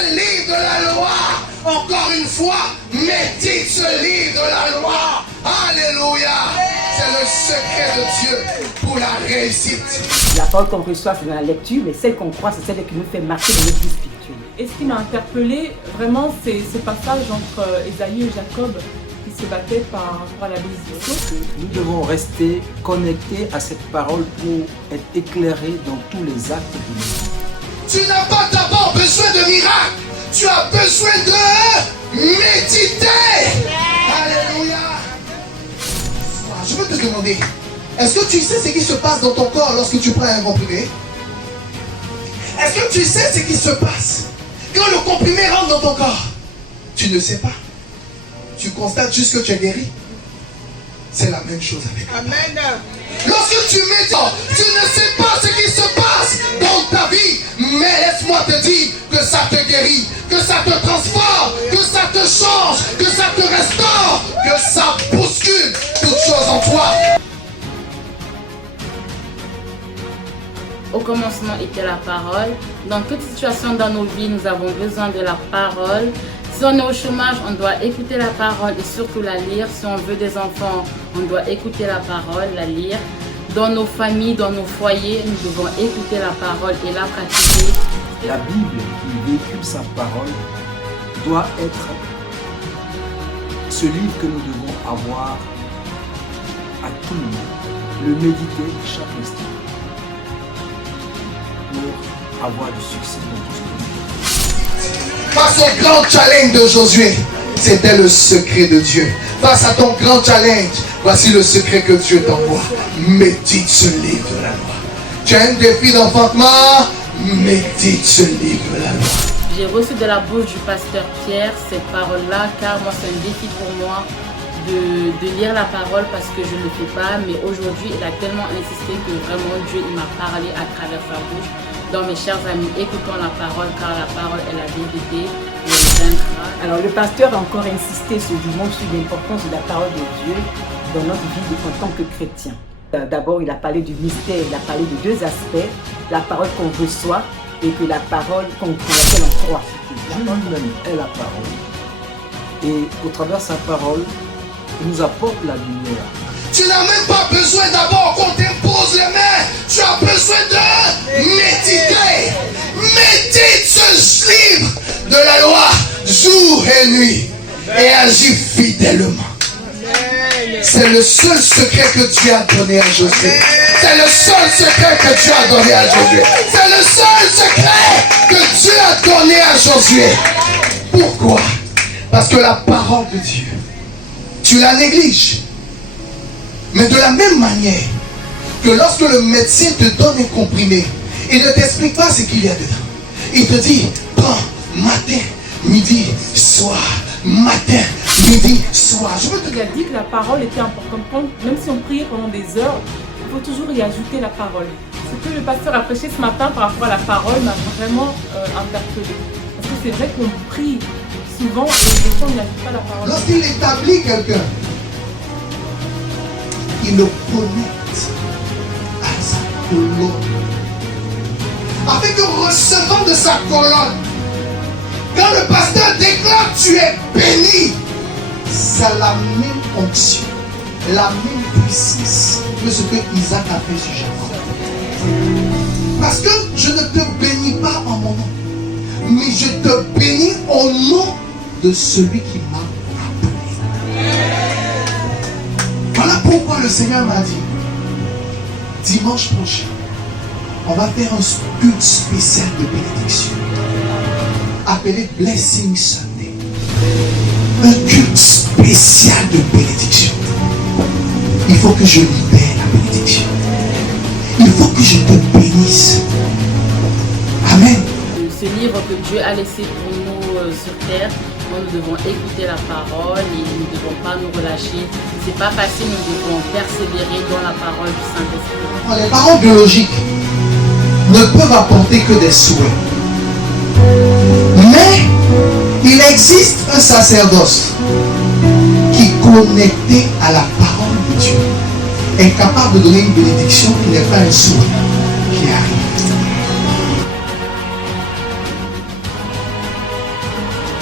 ce livre de la loi. Encore une fois, médite ce livre de la loi. Alléluia. C'est le secret de Dieu pour la réussite. La parole qu'on reçoit, c'est dans la lecture, mais celle qu'on croit, c'est celle qui nous fait marcher dans notre vie spirituelle. Et ce qui m'a interpellée, vraiment, c'est ce passage entre Ésaïe et Jacob qui se battaient par rapport à la bénédiction. Nous devons rester connectés à cette parole pour être éclairés dans tous les actes de notre vie. Tu n'as pas d'abord besoin de miracles. Tu as besoin de méditer. Alléluia. Je veux te demander, est-ce que tu sais ce qui se passe dans ton corps lorsque tu prends un comprimé? Est-ce que tu sais ce qui se passe quand le comprimé rentre dans ton corps? Tu ne sais pas. Tu constates juste que tu es guéri. C'est la même chose avec toi. Amen. Lorsque tu médites, tu ne sais pas ce qui se passe dans ta vie. Mais laisse-moi te dire que ça te guérit, que ça te transforme, que ça te change, que ça te restaure, que ça bouscule toutes choses en toi. Au commencement était la parole. Dans toute situation dans nos vies, nous avons besoin de la parole. Si on est au chômage, on doit écouter la parole et surtout la lire. Si on veut des enfants, on doit écouter la parole, la lire. Dans nos familles, dans nos foyers, nous devons écouter la parole et la pratiquer. La Bible qui véhicule sa parole doit être ce livre que nous devons avoir à tout moment, le méditer chaque instant pour avoir du succès dans tout ce que nous faisons. Face au grand challenge d'aujourd'hui, c'était le secret de Dieu. Face à ton grand challenge, voici le secret que Dieu t'envoie. Médite ce livre de la loi. Tu as un défi d'enfantement, médite ce livre de la loi. J'ai reçu de la bouche du pasteur Pierre cette parole-là, car moi c'est un défi pour moi de lire la parole parce que je ne le fais pas. Mais aujourd'hui, il a tellement insisté que vraiment Dieu il m'a parlé à travers sa bouche. Donc mes chers amis, écoutons la parole car la parole est la vérité et elle vaincra. Alors le pasteur a encore insisté ce dimanche sur l'importance de la parole de Dieu dans notre vie en tant que chrétien. D'abord, il a parlé du mystère, il a parlé de deux aspects, la parole qu'on reçoit et que la parole pour laquelle on croit. Dieu lui-même est la parole et au travers de sa parole, il nous apporte la lumière. Tu n'as même pas besoin d'abord qu'on t'impose les mains. Tu as besoin de méditer. Médite ce livre de la loi jour et nuit et agis fidèlement. C'est le seul secret que Dieu a donné à Josué. C'est le seul secret que Dieu a donné à Josué. C'est le seul secret que Dieu a donné à Josué. Pourquoi? Parce que la parole de Dieu, tu la négliges. Mais de la même manière que lorsque le médecin te donne un comprimé, il ne t'explique pas ce qu'il y a dedans. Il te dit, prends matin, midi, soir, matin, midi, soir. Il a dit que la parole était importante. Même si on priait pendant des heures, il faut toujours y ajouter la parole. Ce que le pasteur a prêché ce matin par rapport à la parole m'a vraiment interpellé. Parce que c'est vrai qu'on prie souvent et des fois on n'ajoute pas la parole. Lorsqu'il établit quelqu'un, il le connecte à sa colonne. Avec un recevant de sa colonne, quand le pasteur déclare tu es béni, c'est la même onction, la même puissance que ce que Isaac a fait sur Jacob. Parce que je ne te bénis pas en mon nom, mais je te bénis au nom de celui qui m'a appelé. Voilà pourquoi le Seigneur m'a dit, dimanche prochain, on va faire un culte spécial de bénédiction, appelé Blessing Sunday. Un culte spécial de bénédiction. Il faut que je libère la bénédiction. Il faut que je te bénisse. Amen. Ce livre que Dieu a laissé pour nous sur terre, nous devons écouter la parole et nous ne devons pas nous relâcher. C'est pas facile, nous devons persévérer dans la parole du Saint-Esprit. Les paroles biologiques ne peuvent apporter que des souhaits. Mais il existe un sacerdoce qui, connecté à la parole de Dieu, est capable de donner une bénédiction qui n'est pas un souhait, qui arrive.